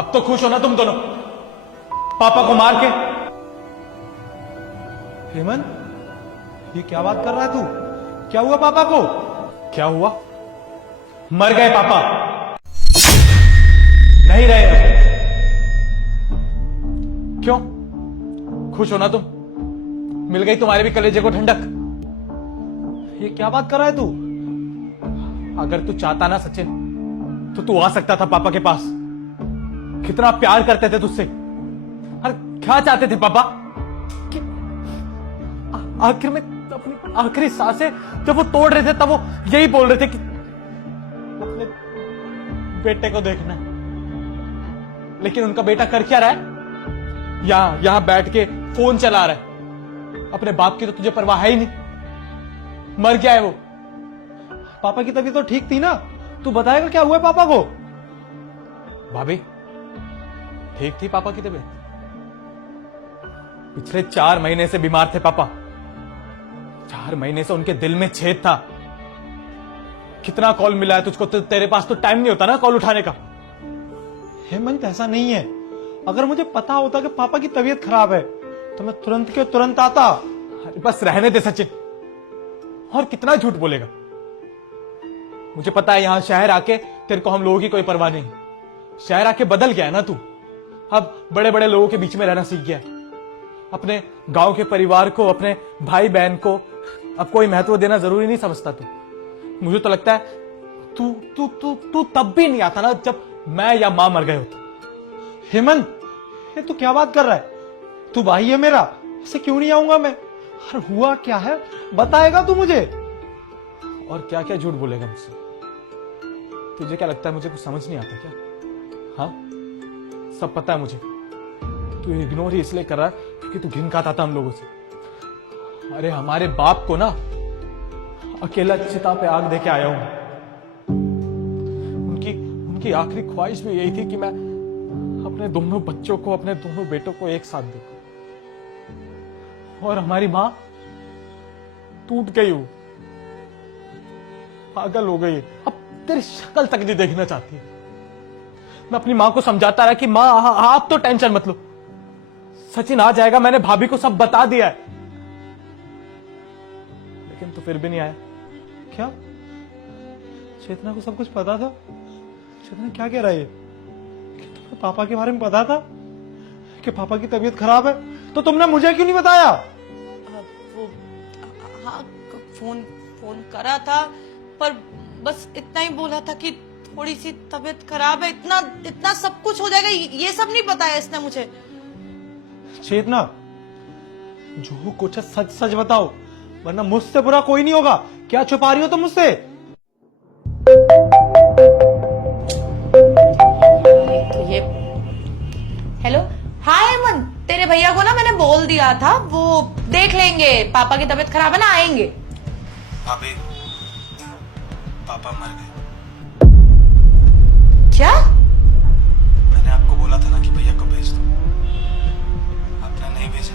अब तो खुश हो ना तुम दोनों, पापा को मार के। हेमंत, ये क्या बात कर रहा है तू? क्या हुआ पापा को? क्या हुआ? मर गए पापा, नहीं रहे अब। क्यों खुश हो ना तुम? मिल गई तुम्हारे भी कलेजे को ठंडक। ये क्या बात कर रहा है तू? अगर तू चाहता ना सचिन, तो तू आ सकता था पापा के पास। कितना प्यार करते थे तुझसे। अरे क्या चाहते थे पापा कि आखिर में अपनी आखिरी सांसें जब वो तोड़ रहे थे, तब वो यही बोल रहे थे कि अपने बेटे को देखना है। लेकिन उनका बेटा कर क्या रहा है? यहां बैठ के फोन चला रहा है। अपने बाप की तो तुझे परवाह है ही नहीं। मर गया है वो। पापा की तबीयत तो ठीक थी ना? तू बताएगा क्या हुआ है पापा को? भाभी, ठीक थी पापा की तबीयत। पिछले 4 महीने से बीमार थे पापा। 4 महीने से उनके दिल में छेद था। कितना कॉल मिला है तुझको? तेरे पास तो टाइम नहीं होता ना कॉल उठाने का। हेमंत, ऐसा नहीं है। अगर मुझे पता होता कि पापा की तबीयत खराब है तो मैं तुरंत के तुरंत आता। अरे बस रहने दे सचिन, और कितना झूठ बोलेगा? मुझे पता है यहां शहर आके तेरे को हम लोगों की कोई परवाह नहीं। शहर आके बदल गया है ना तू। अब बड़े बड़े लोगों के बीच में रहना सीख गया है। अपने गांव के परिवार को, अपने भाई बहन को अब कोई महत्व देना जरूरी नहीं समझता तू। मुझे तो लगता है तू तू तू तू तब भी नहीं आता ना जब मैं या मां मर गए होते। हेमंत, ये तू क्या बात कर रहा है? तू भाई है मेरा, ऐसे क्यों नहीं आऊंगा मैं? अरे हुआ क्या है, बताएगा तू मुझे? और क्या क्या झूठ बोलेगा मुझसे? तुझे क्या लगता है मुझे कुछ समझ नहीं आता क्या? हाँ, सब पता है मुझे। तू इग्नोर ही इसलिए कर रहा है क्योंकि तू घिन खाता था हम लोगों से। अरे हमारे बाप को ना अकेला चिता पे आग देके आया हूं। उनकी आखिरी ख्वाहिश भी यही थी कि मैं अपने दोनों बच्चों को, अपने दोनों बेटों को एक साथ देखूं। और हमारी मां टूट गई, वो पागल हो गई। अब तेरी शक्ल तक नहीं देखना चाहती है। मैं अपनी मां को समझाता रहा कि मां आप तो टेंशन मत लो, सचिन आ जाएगा, मैंने भाभी को सब बता दिया है। लेकिन तो फिर भी नहीं आया। क्या चेतना को सब कुछ पता था? चेतना क्या कह रहा है? कि तुम्हें पापा के बारे में पता था कि पापा की तबीयत खराब है, तो तुमने मुझे क्यों नहीं बताया? वो हाँ, फोन करा था, पर बस इतना ही बोला था कि थोड़ी सी तबीयत खराब है। इतना सब कुछ हो जाएगा, ये सब नहीं बताया इसने मुझे। चेतना, जो कुछ है सच सच बताओ, वरना मुझसे बुरा कोई नहीं होगा। क्या छुपा रही हो तुम मुझसे? तो ये हेलो, हाय हेमंत, तेरे भैया को ना मैंने बोल दिया था, वो देख लेंगे। पापा की तबीयत खराब है ना, आएंगे। भाभी, पापा मर गए। क्या? मैंने आपको बोला था ना कि भैया को भेज दो, आपने नहीं भेजा।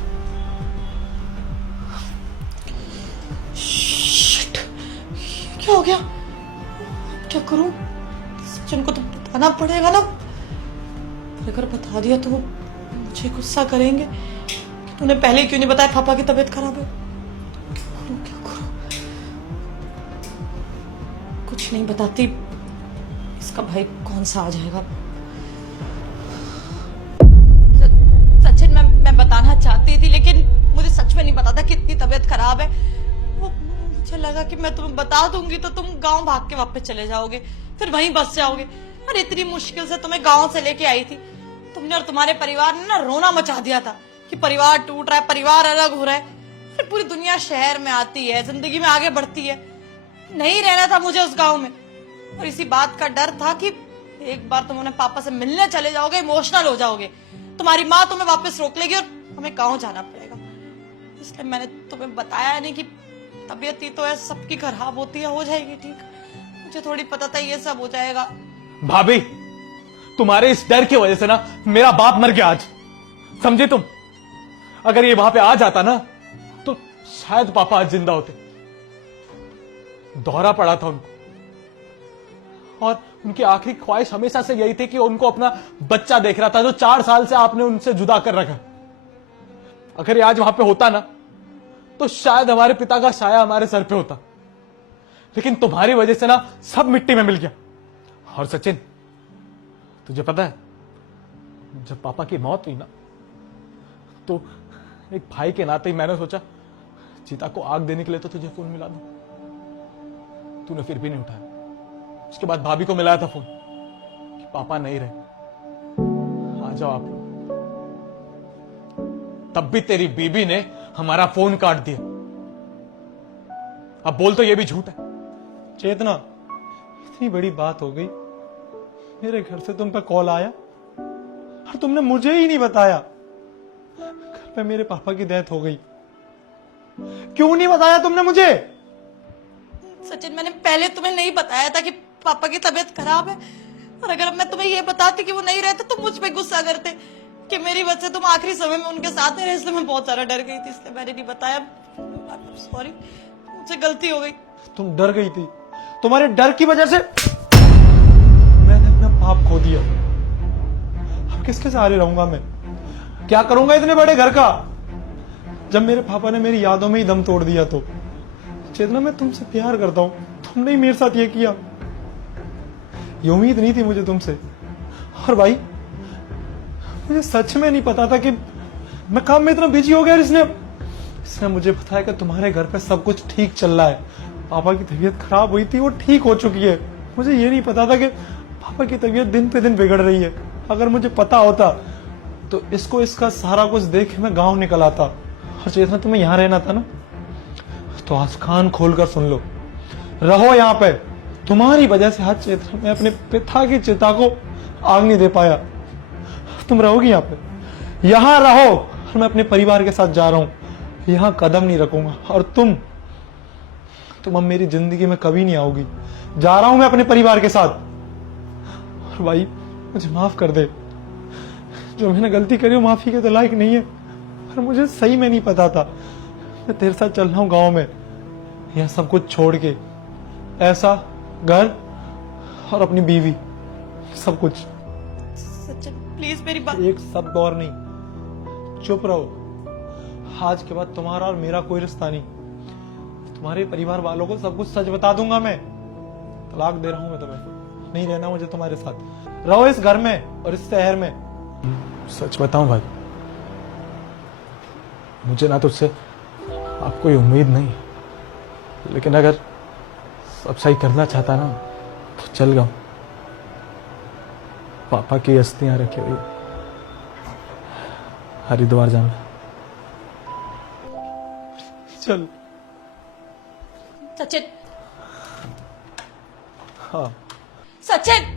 शिट, क्या हो गया? क्या करूं? सचिन को तो बताना पड़ेगा ना। अगर बता दिया तो वो मुझे गुस्सा करेंगे कि तूने पहले क्यों नहीं बताया पापा की तबीयत खराब है। क्या करूं? कुछ नहीं बताती, इसका भाई कौन सा आ जाएगा। सचिन, मैं बताना चाहती थी, लेकिन मुझे सच में नहीं पता था कि इतनी तबीयत खराब है। वो मुझे लगा कि मैं तुम्हें बता दूंगी तो तुम गांव भाग के वापस चले जाओगे, फिर वहीं बस जाओगे। और इतनी मुश्किल से तुम्हें गांव से लेके आई थी। तुमने और तुम्हारे परिवार ने ना रोना मचा दिया था कि परिवार टूट रहा है, परिवार अलग हो रहा है। फिर पूरी दुनिया शहर में आती है, जिंदगी में आगे बढ़ती है। नहीं रहना था मुझे उस गांव में, और इसी बात का डर था कि एक बार तुम अपने पापा से मिलने चले जाओगे, इमोशनल हो जाओगे, तुम्हारी माँ तुम्हें वापस रोक लेगी और हमें गांव जाना पड़ेगा। इसलिए मैंने तुम्हें बताया नहीं कि तबीयत ही तो है, सबकी खराब होती है, हो जाएगी ठीक। मुझे थोड़ी पता था ये सब हो जाएगा। भाभी, तुम्हारे इस डर की वजह से ना मेरा बाप मर गया आज, समझे तुम? अगर ये वहां पे आ जाता ना तो शायद पापा आज जिंदा होते। दौरा पड़ा था उनको, और उनकी आखिरी ख्वाहिश हमेशा से यही थी कि उनको अपना बच्चा देख रहा था, जो 4 साल से आपने उनसे जुदा कर रखा। अगर ये आज वहां पे होता ना, तो शायद हमारे पिता का साया हमारे सर पे होता, लेकिन तुम्हारी वजह से ना सब मिट्टी में मिल गया। और सचिन, तुझे पता है, जब पापा की मौत हुई ना, तो एक भाई के नाते ही मैंने सोचा चिता को आग देने के लिए तो तुझे फोन मिला दूं। तूने फिर भी नहीं उठाया। उसके बाद भाभी को मिलाया था फोन कि पापा नहीं रहे, आ जाओ आप लोग। तब भी तेरी बीबी ने हमारा फोन काट दिया। अब बोल तो ये भी झूठ है। चेतना, इतनी बड़ी बात हो गई, मेरे घर से तुम पे कॉल आया और तुमने मुझे ही नहीं बताया। घर पे मेरे पापा की डेथ हो गई, क्यों नहीं बताया तुमने मुझे? सचिन, मैंने पहले तुम्हें नहीं बताया था कि पापा की तबीयत खराब है, और अगर मैं तुम्हें ये बताती कि वो नहीं रहते तो मुझ पे गुस्सा करते कि मेरी वजह से तुम आखिरी समय में उनके साथ नहीं रहे। इसलिए मैं बहुत सारा डर गई थी, इसलिए मैंने नहीं बताया। सॉरी, मुझसे गलती हो गई। तुम डर गई थी, तुम्हारे डर की वजह से मैंने अपना बाप खो दिया। अब किसके सहारे रहूंगा मैं? क्या करूंगा इतने बड़े घर का, जब मेरे पापा ने मेरी यादों में ही दम तोड़ दिया? तो चेतना, मैं तुमसे प्यार करता हूं, तुमने ही मेरे साथ ये किया। ये उम्मीद नहीं थी मुझे तुमसे। और भाई, मुझे सच में नहीं पता था कि मैं काम में इतना बिजी हो गया। इसने मुझे बताया कि तुम्हारे घर पे सब कुछ ठीक चल रहा है, पापा की तबीयत खराब हुई थी, वो ठीक हो चुकी है। मुझे ये नहीं पता था कि पापा की तबीयत दिन पे दिन बिगड़ रही है। अगर मुझे पता होता तो इसका सारा कुछ देख के मैं गांव निकल आता। और चेतना, तुम्हें यहाँ रहना था ना, तो आज कान खोलकर सुन लो, रहो यहाँ पे। तुम्हारी वजह से आज चेतना, मैं अपने पिता की चिता को आग नहीं दे पाया। तुम रहोगी यहाँ पे, यहाँ रहो। और मैं अपने परिवार के साथ जा रहा हूँ, यहाँ कदम नहीं रखूंगा। और तुम अब मेरी जिंदगी में कभी नहीं आओगी। जा रहा हूं मैं अपने परिवार के साथ। और भाई, मुझे माफ कर दे, जो मैंने गलती करी वो माफी के तो लायक नहीं है। पर मुझे सही में नहीं पता था। मैं तेरे साथ चल रहा हूं गांव में, यह सब कुछ छोड़ के, ऐसा घर और अपनी बीवी, सब कुछ। सचिन, प्लीज मेरी बात। एक शब्द और नहीं, चुप रहो। आज के बाद तुम्हारा और मेरा कोई रिश्ता नहीं। तुम्हारे परिवार वालों को सब कुछ सच बता दूंगा मैं। तलाक दे रहा हूं मैं तुम्हें, नहीं रहना मुझे तुम्हारे साथ। रहो इस घर में और इस शहर में। सच बताऊं भाई, मुझे ना तुझसे आप कोई उम्मीद नहीं, लेकिन अगर सब सही करना चाहता ना तो चल गया। पापा की अस्थियां रखी हुई हरिद्वार जाना। चल। सचिन, हाँ। सचिन।